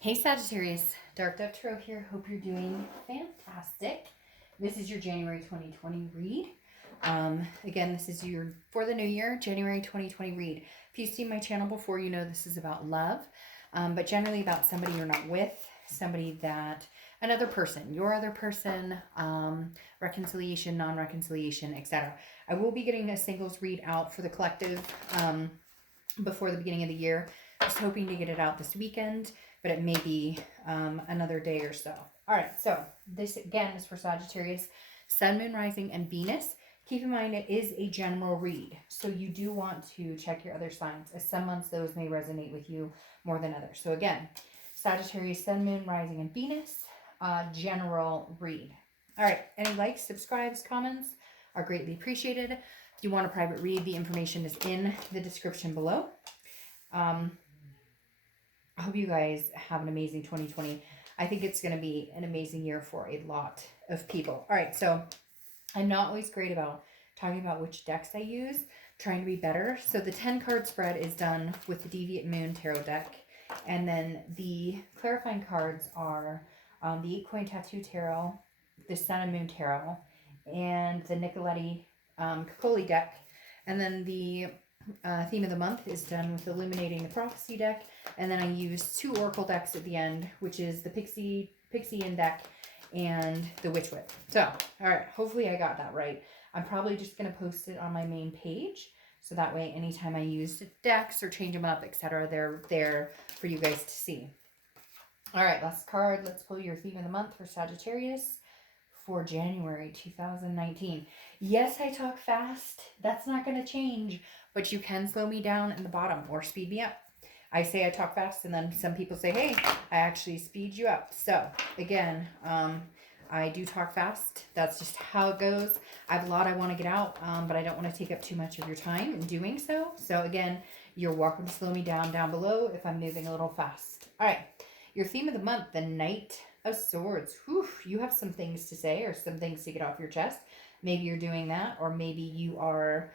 Hey Sagittarius, Dark Dove Tarot here. Hope you're doing fantastic. This is your January 2020 read. Again, this is your for the new year, January 2020 read. If you've seen my channel before, you know this is about love, but generally about somebody you're not with, somebody that another person, your other person, reconciliation, non-reconciliation, etc. I will be getting a singles read out for the collective before the beginning of the year. I was hoping to get it out this weekend, but it may be another day or so. All right, so this again is for Sagittarius, Sun, Moon, Rising, and Venus. Keep in mind it is a general read, so you do want to check your other signs, as some months those may resonate with you more than others. So again, Sagittarius, Sun, Moon, Rising, and Venus, general read. All right, any likes, subscribes, comments are greatly appreciated. If you want a private read, the information is in the description below. I hope you guys have an amazing 2020. I think it's going to be an amazing year for a lot of people. All right, so I'm not always great about talking about which decks I use, trying to be better. So the 10 card spread is done with the Deviant Moon Tarot deck. And then the clarifying cards are the 8 Coin Tattoo Tarot, the Sun and Moon Tarot, and the Nicoletti Cocoli deck. And then the theme of the month is done with Illuminating the Prophecy deck. And then I use 2 Oracle decks at the end, which is the Pixie-In deck and the Witch Whip. So, all right, hopefully I got that right. I'm probably just going to post it on my main page. So that way, anytime I use decks or change them up, etc., they're there for you guys to see. All right, last card. Let's pull your theme of the month for Sagittarius for January 2019. Yes, I talk fast. That's not going to change, but you can slow me down in the bottom or speed me up. I say I talk fast, and then some people say, hey, I actually speed you up. So, again, I do talk fast. That's just how it goes. I have a lot I want to get out, but I don't want to take up too much of your time in doing so. So, again, you're welcome to slow me down below if I'm moving a little fast. All right, your theme of the month, the Knight of Swords. Whew, you have some things to say or some things to get off your chest. Maybe you're doing that, or maybe you are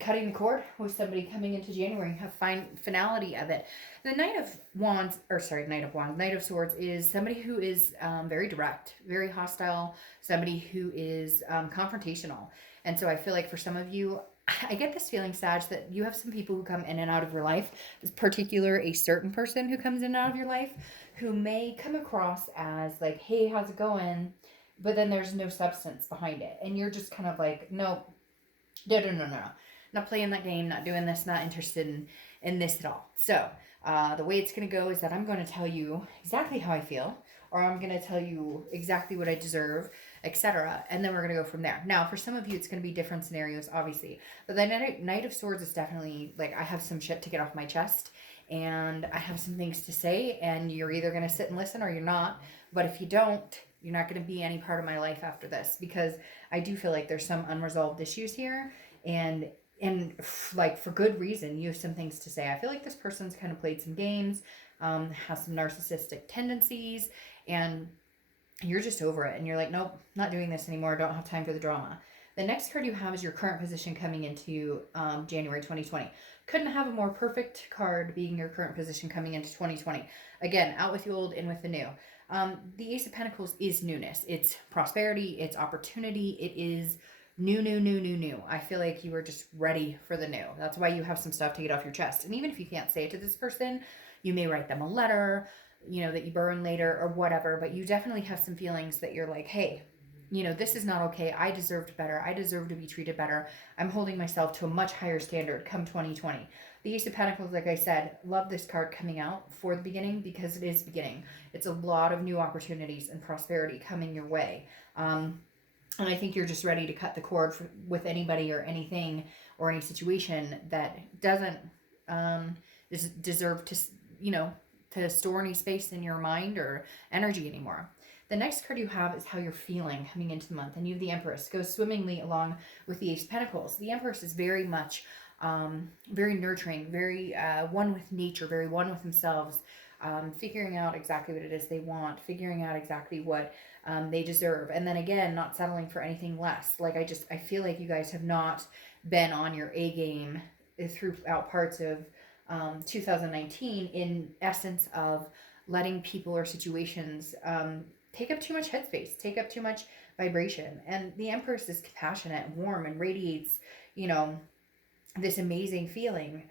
cutting the cord with somebody coming into January, have finality of it. The Knight of Swords is somebody who is very direct, very hostile, somebody who is confrontational. And so I feel like for some of you, I get this feeling, Sag, that you have some people who come in and out of your life, in particular a certain person who comes in and out of your life, who may come across as like, hey, how's it going? But then there's no substance behind it. And you're just kind of like, no, not playing that game, not doing this, not interested in this at all. So the way it's going to go is that I'm going to tell you exactly how I feel, or I'm going to tell you exactly what I deserve, etc. And then we're going to go from there. Now, for some of you, it's going to be different scenarios, obviously. But the Knight of Swords is definitely, like, I have some shit to get off my chest, and I have some things to say, and you're either going to sit and listen or you're not. But if you don't, you're not going to be any part of my life after this, because I do feel like there's some unresolved issues here, and like for good reason. You have some things to say. I feel like this person's kind of played some games, has some narcissistic tendencies, and you're just over it, and you're like, nope, not doing this anymore. Don't have time for the drama. The next card you have is your current position coming into January 2020. Couldn't have a more perfect card being your current position coming into 2020. Again, out with the old, in with the new. The Ace of Pentacles is newness. It's prosperity. It's opportunity. It is new. I feel like you are just ready for the new. That's why you have some stuff to get off your chest. And even if you can't say it to this person, you may write them a letter, that you burn later or whatever. But you definitely have some feelings that you're like, hey, this is not okay. I deserved better. I deserve to be treated better. I'm holding myself to a much higher standard come 2020. The Ace of Pentacles, like I said, love this card coming out for the beginning, because it is beginning. It's a lot of new opportunities and prosperity coming your way. And I think you're just ready to cut the cord with anybody or anything or any situation that doesn't deserve to, to store any space in your mind or energy anymore. The next card you have is how you're feeling coming into the month. And you have the Empress. Goes swimmingly along with the Ace of Pentacles. The Empress is very much very nurturing, very one with nature, very one with themselves, figuring out exactly what it is they want, figuring out exactly what they deserve. And then again, not settling for anything less. Like I feel like you guys have not been on your A game throughout parts of 2019 in essence of letting people or situations take up too much headspace, take up too much vibration. And the Empress is compassionate, warm, and radiates, you know, this amazing feeling.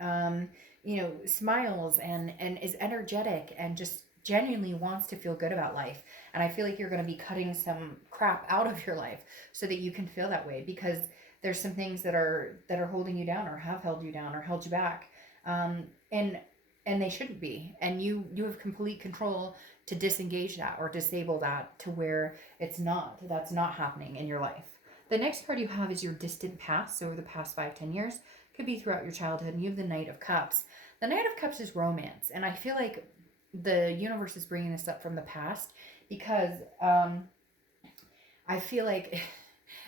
Smiles and is energetic and just genuinely wants to feel good about life. And I feel like you're going to be cutting some crap out of your life so that you can feel that way, because there's some things that are holding you down or have held you down or held you back. Um, and and they shouldn't be. And you have complete control to disengage that or disable that to where that's not happening in your life. The next card you have is your distant past. So over the past 5-10 years, could be throughout your childhood. And you have the Knight of Cups. The Knight of Cups is romance, and I feel like the universe is bringing this up from the past because I feel like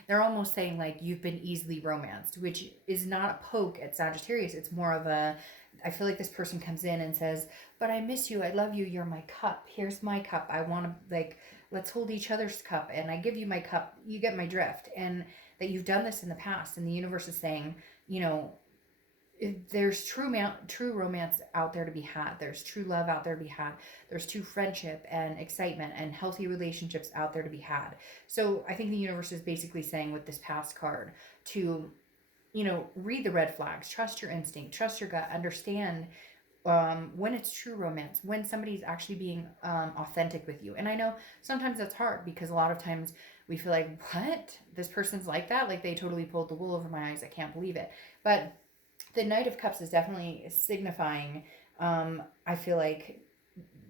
they're almost saying like you've been easily romanced, which is not a poke at Sagittarius. It's more of a, I feel like this person comes in and says, but I miss you, I love you, you're my cup, here's my cup, I want to, like, let's hold each other's cup, and I give you my cup, you get my drift. And that you've done this in the past, and the universe is saying, you know, there's true romance out there to be had. There's true love out there to be had. There's true friendship and excitement and healthy relationships out there to be had. So I think the universe is basically saying with this past card to, read the red flags, trust your instinct, trust your gut, understand when it's true romance, when somebody's actually being authentic with you. And I know sometimes that's hard because a lot of times we feel like, what? This person's like that? Like they totally pulled the wool over my eyes. I can't believe it. But the Knight of Cups is definitely signifying, I feel like,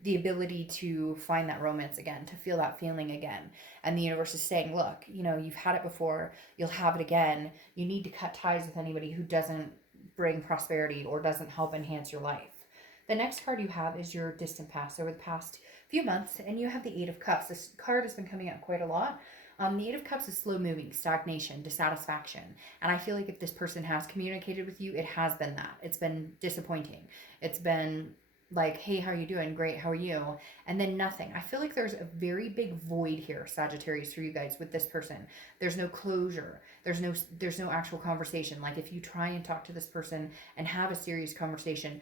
the ability to find that romance again, to feel that feeling again. And the universe is saying, look, you've had it before, you'll have it again. You need to cut ties with anybody who doesn't bring prosperity or doesn't help enhance your life. The next card you have is your distant past, over the past few months, and you have the Eight of Cups. This card has been coming up quite a lot. The Eight of Cups is slow moving, stagnation, dissatisfaction. And I feel like if this person has communicated with you, it has been that. It's been disappointing. It's been like, hey, how are you doing? Great, how are you? And then nothing. I feel like there's a very big void here, Sagittarius, for you guys with this person. There's no closure. There's no actual conversation. Like if you try and talk to this person and have a serious conversation,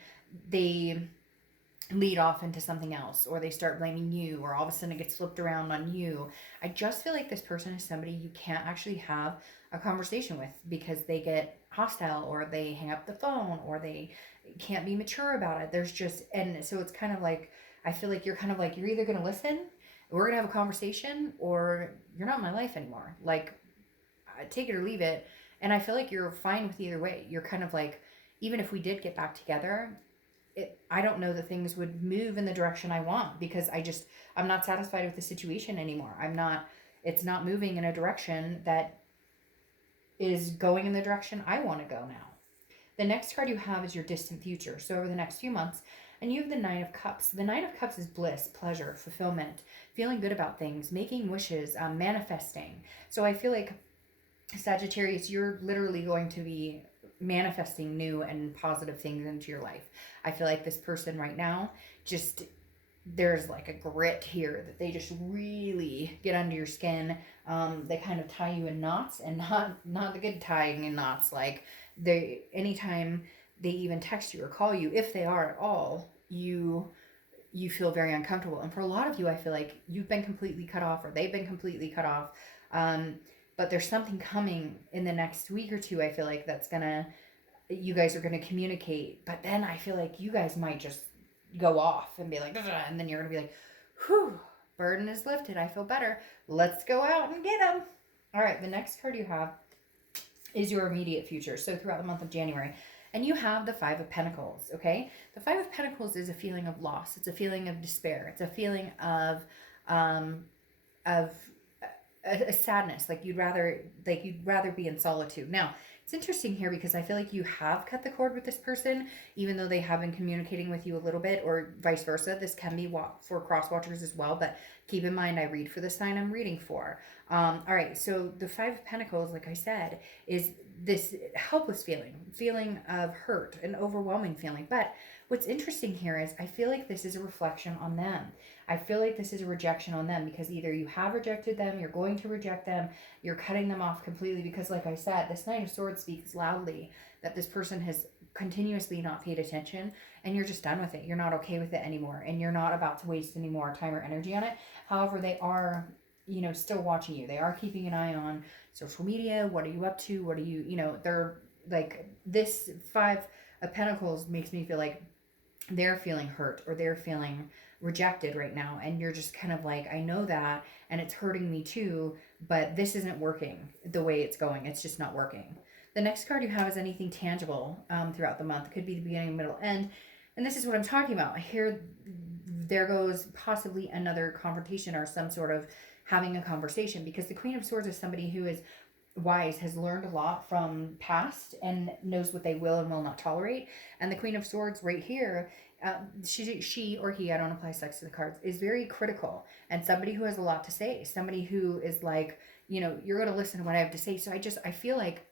they lead off into something else, or they start blaming you, or all of a sudden it gets flipped around on you. I just feel like this person is somebody you can't actually have a conversation with because they get hostile, or they hang up the phone, or they can't be mature about it. There's just, and so it's kind of like, I feel like you're kind of like, you're either going to listen, we're going to have a conversation, or you're not in my life anymore. Like, take it or leave it. And I feel like you're fine with either way. You're kind of like, even if we did get back together, I don't know that things would move in the direction I want, because I'm not satisfied with the situation anymore. It's not moving in a direction that is going in the direction I want to go now. The next card you have is your distant future. So over the next few months, and you have the Nine of Cups. The Nine of Cups is bliss, pleasure, fulfillment, feeling good about things, making wishes, manifesting. So I feel like Sagittarius, you're literally going to be manifesting new and positive things into your life. I feel like this person right now, just there's like a grit here that they just really get under your skin. They kind of tie you in knots, and not the good tying in knots. Like anytime they even text you or call you, if they are at all, you feel very uncomfortable. And for a lot of you, I feel like you've been completely cut off, or they've been completely cut off. But there's something coming in the next week or two, I feel like, you guys are gonna communicate. But then I feel like you guys might just go off and be like, and then you're gonna be like, whew, burden is lifted, I feel better, let's go out and get them. All right, the next card you have is your immediate future. So throughout the month of January, and you have the Five of Pentacles, okay? The Five of Pentacles is a feeling of loss. It's a feeling of despair. It's a feeling of a sadness, like you'd rather be in solitude. Now, it's interesting here because I feel like you have cut the cord with this person, even though they have been communicating with you a little bit, or vice versa. This can be for cross watchers as well, but keep in mind I read for the sign I'm reading for. All right, so the Five of Pentacles, like I said, is this helpless feeling of hurt, an overwhelming feeling. But what's interesting here is I feel like this is a reflection on them. I feel like this is a rejection on them, because either you have rejected them, you're going to reject them, you're cutting them off completely, because like I said, this Nine of Swords speaks loudly that this person has continuously not paid attention, and you're just done with it. You're not okay with it anymore, and you're not about to waste any more time or energy on it. However, they are, still watching you. They are keeping an eye on social media. What are you up to? What are you, they're like, this Five of Pentacles makes me feel like they're feeling hurt or they're feeling rejected right now, and you're just kind of like, I know that, and it's hurting me too, but this isn't working the way it's going. It's just not working. The next card you have is anything tangible throughout the month. It could be the beginning, middle, end, and this is what I'm talking about here. There goes possibly another confrontation or some sort of having a conversation, because the Queen of Swords is somebody who is wise, has learned a lot from past, and knows what they will and will not tolerate. And the Queen of Swords right here, she or he, I don't apply sex to the cards, is very critical, and somebody who has a lot to say, somebody who is like, you're going to listen to what I have to say. So I feel like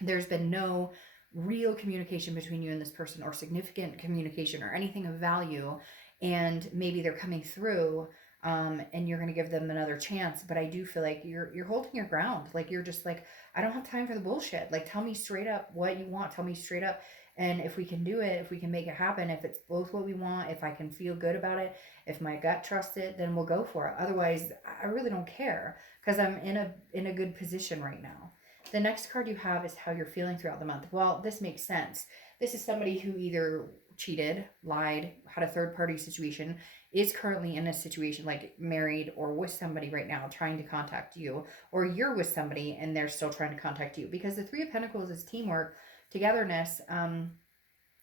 there's been no real communication between you and this person, or significant communication, or anything of value, and maybe they're coming through, and you're going to give them another chance. But I do feel like you're holding your ground. Like, you're just like, I don't have time for the bullshit. Like, tell me straight up what you want. Tell me straight up. And if we can do it, if we can make it happen, if it's both what we want, if I can feel good about it, if my gut trusts it, then we'll go for it. Otherwise, I really don't care, because I'm in a good position right now. The next card you have is how you're feeling throughout the month. Well, this makes sense. This is somebody who either cheated, lied, had a third party situation, is currently in a situation like married or with somebody right now trying to contact you, or you're with somebody and they're still trying to contact you, because the Three of Pentacles is teamwork, togetherness,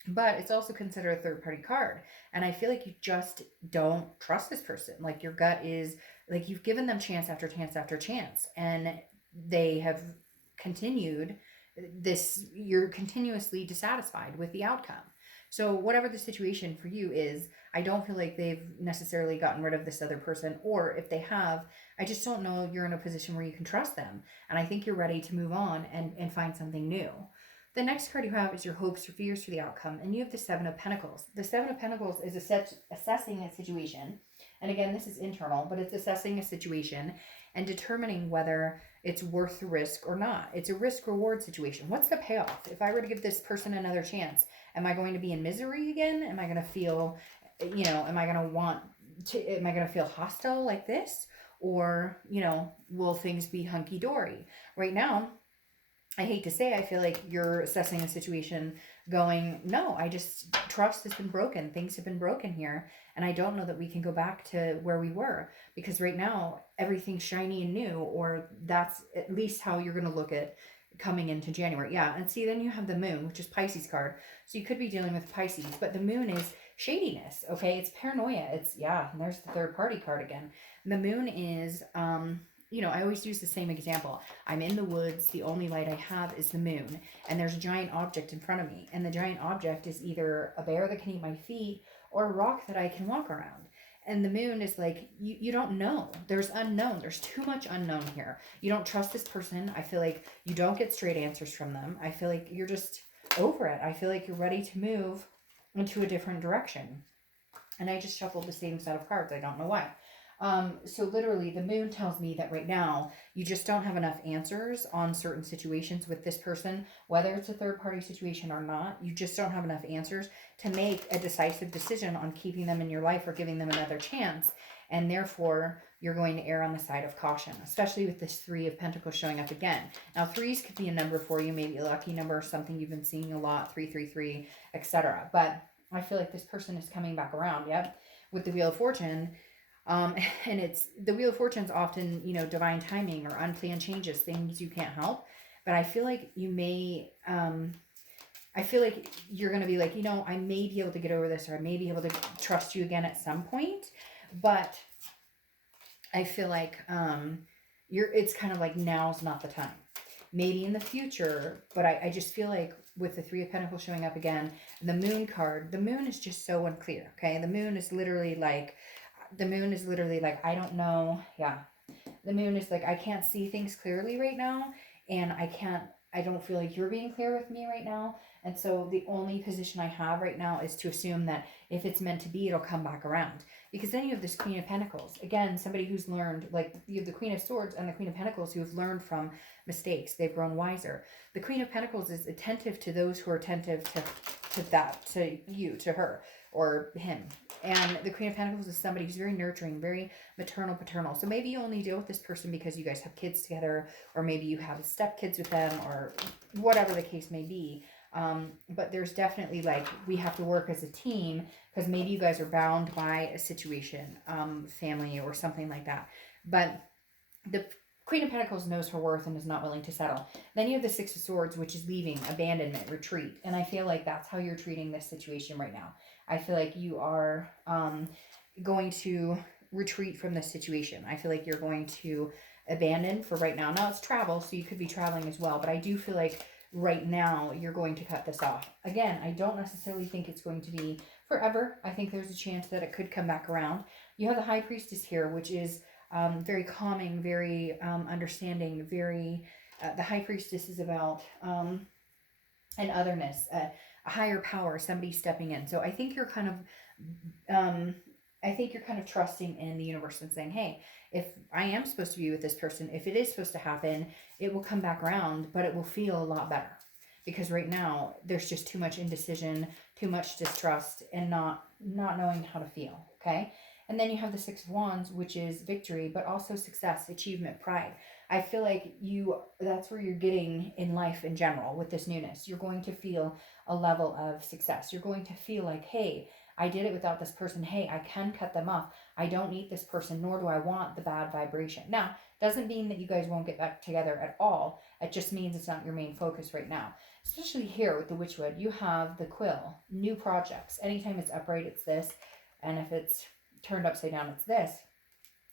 but it's also considered a third party card. And I feel like you just don't trust this person. Like, your gut is like, you've given them chance after chance after chance, and they have continued this. You're continuously dissatisfied with the outcome. So whatever the situation for you is, I don't feel like they've necessarily gotten rid of this other person, or if they have, I just don't know you're in a position where you can trust them. And I think you're ready to move on and find something new. The next card you have is your hopes, your fears for the outcome, and you have the Seven of Pentacles. The Seven of Pentacles is assessing a situation, and again, this is internal, but it's assessing a situation and determining whether it's worth the risk or not. It's a risk-reward situation. What's the payoff? If I were to give this person another chance, am I going to be in misery again? Am I going to feel, am I going to feel hostile like this? Or, will things be hunky-dory? Right now, I hate to say, I feel like you're assessing a situation going, no, I just, trust has been broken. Things have been broken here. And I don't know that we can go back to where we were, because right now everything's shiny and new, or that's at least how you're going to look at coming into January. Yeah. And see, then you have the Moon, which is Pisces card. So you could be dealing with Pisces, but the Moon is shadiness. Okay. It's paranoia. It's, yeah. And there's the third party card again. And the Moon is, I always use the same example. I'm in the woods. The only light I have is the moon. And there's a giant object in front of me. And the giant object is either a bear that can eat my feet or a rock that I can walk around. And the moon is like, you don't know. There's unknown. There's too much unknown here. You don't trust this person. I feel like you don't get straight answers from them. I feel like you're just over it. I feel like you're ready to move into a different direction. And I just shuffled the same set of cards. I don't know why. So literally the moon tells me that right now you just don't have enough answers on certain situations with this person, whether it's a third party situation or not. You just don't have enough answers to make a decisive decision on keeping them in your life or giving them another chance. And therefore you're going to err on the side of caution, especially with this Three of Pentacles showing up again. Now, threes could be a number for you, maybe a lucky number or something you've been seeing a lot, 333, etc. But I feel like this person is coming back around. Yep. With the Wheel of Fortune. And it's the Wheel of Fortune's often, divine timing or unplanned changes, things you can't help. But I feel like you may, I feel like you're going to be like, I may be able to get over this, or I may be able to trust you again at some point. But I feel like, it's kind of like, now's not the time. Maybe in the future, but I just feel like with the Three of Pentacles showing up again, the Moon card, the Moon is just so unclear. Okay. The Moon is literally like, I don't know. Yeah. The Moon is like, I can't see things clearly right now. And I can't I don't feel like you're being clear with me right now. And so the only position I have right now is to assume that if it's meant to be, it'll come back around. Because then you have this Queen of Pentacles. Again, somebody who's learned, like you have the Queen of Swords and the Queen of Pentacles who have learned from mistakes. They've grown wiser. The Queen of Pentacles is attentive to those who are attentive to that, to you, to her, or him. And the Queen of Pentacles is somebody who's very nurturing, very maternal, paternal. So maybe you only deal with this person because you guys have kids together, or maybe you have stepkids with them, or whatever the case may be. But there's definitely like, we have to work as a team because maybe you guys are bound by a situation, family or something like that. But the Queen of Pentacles knows her worth and is not willing to settle. Then you have the Six of Swords, which is leaving, abandonment, retreat. And I feel like that's how you're treating this situation right now. I feel like you are going to retreat from this situation. I feel like you're going to abandon for right now. Now it's travel, so you could be traveling as well. But I do feel like right now you're going to cut this off. Again, I don't necessarily think it's going to be forever. I think there's a chance that it could come back around. You have the High Priestess here, which is very calming, very understanding, very, the High Priestess is about an otherness, a higher power, somebody stepping in. So I think you're kind of trusting in the universe and saying, hey, if I am supposed to be with this person, if it is supposed to happen, it will come back around, but it will feel a lot better. Because right now there's just too much indecision, too much distrust, and not knowing how to feel. Okay. And then you have the Six of Wands, which is victory, but also success, achievement, pride. I feel like that's where you're getting in life in general with this newness. You're going to feel a level of success. You're going to feel like, hey, I did it without this person. Hey, I can cut them off. I don't need this person, nor do I want the bad vibration. Now, doesn't mean that you guys won't get back together at all. It just means it's not your main focus right now. Especially here with the Witchwood, you have the Quill, new projects. Anytime it's upright, it's this. And if it's turned upside down, it's this.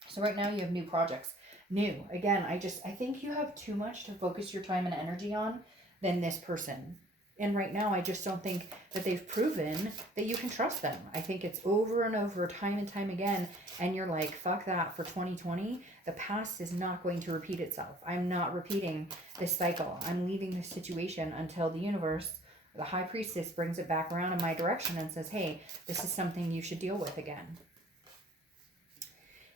So right now you have new projects. New. Again, I think you have too much to focus your time and energy on than this person. And right now, I just don't think that they've proven that you can trust them. I think it's over and over, time and time again. And you're like, fuck that for 2020. The past is not going to repeat itself. I'm not repeating this cycle. I'm leaving this situation until the universe, the High Priestess, brings it back around in my direction and says, hey, this is something you should deal with again.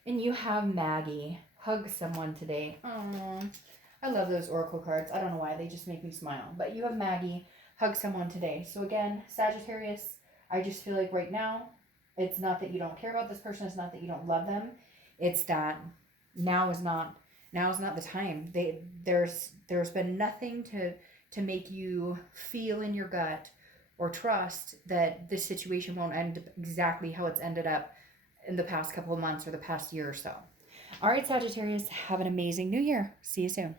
And you have Maggie. Hug someone today. Oh, I love those oracle cards. I don't know why. They just make me smile. But you have Maggie. Hug someone today. So again, Sagittarius, I just feel like right now, it's not that you don't care about this person. It's not that you don't love them. It's that now is not the time. There's been nothing to make you feel in your gut or trust that this situation won't end up exactly how it's ended up in the past couple of months or the past year or so. All right, Sagittarius, have an amazing new year. See you soon.